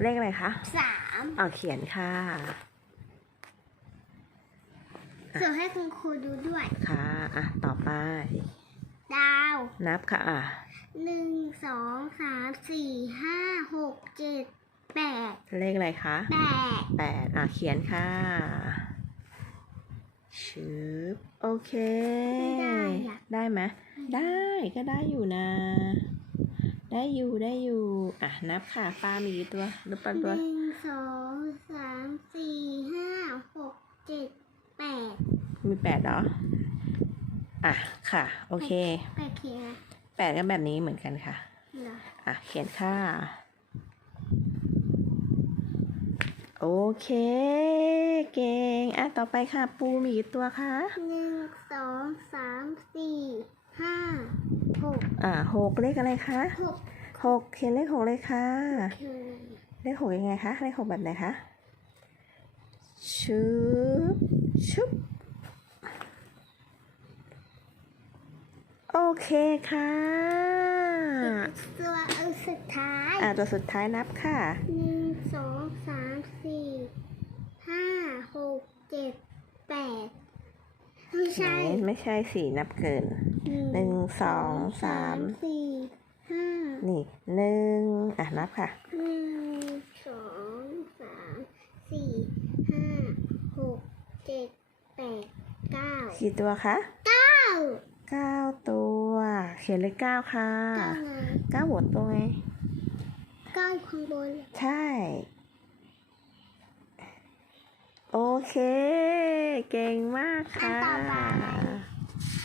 เลขอะไรคะสามเอาเขียนค่ะส่งให้คุณครูดูด้วย ค่ะ อะ ต่อไป ดาว นับค่ะ อะหนึ่งสองสามสี่ห้าหกเจ็ดแปดเลขอะไรคะแปดแปดอะ เขียนค่ะชืบโอเคไม่ได้อะได้ไหมได้ก็ได้อยู่นะ ได้อยู่ได้อยู่ อะ นับค่ะปลามีกี่ตัวหรือปลาหตัวนึ่งสองสามสี่ห้าหกเจ็ดแปดมีแปดเหรอ อะ ค่ะ โอเคแปดเขียนอะไรแปดก็แบบนี้เหมือนกันค่ะเหรออะ เขียนค่ะ โอเค เก่ง อะ ต่อไปค่ะ ปูมีกี่ตัวคะหนึ่งสองสามสี่ห้าหก อ่าหกเลขอะไรคะหกหกเขียนเลขหกเลยค่ะคือเลขหกยังไงคะ เลขหกแบบไหนคะชุบชุบโอเคค่ะตัวอันสุดท้ายอ่าตัวสุดท้ายนับค่ะหนึ่งสองสามสี่ห้าหกเจ็ดแปดไม่ไหนใช่ ไม่ใช่สี่นับเกิน หนึ่งสองสามสี่ห้านี่หนึ่งอะนับค่ะหนึ่งสองสามสี่ห้าหกเจ็ดแปดเก้ากี่ตัวคะเก้าเก้าตัว เขียนเลขเก้าค่ะเก้าไงเก้าหัวตัวไงเก้าข้างบน ใช่ โอเค เก่งมากอันค่ะต่อไป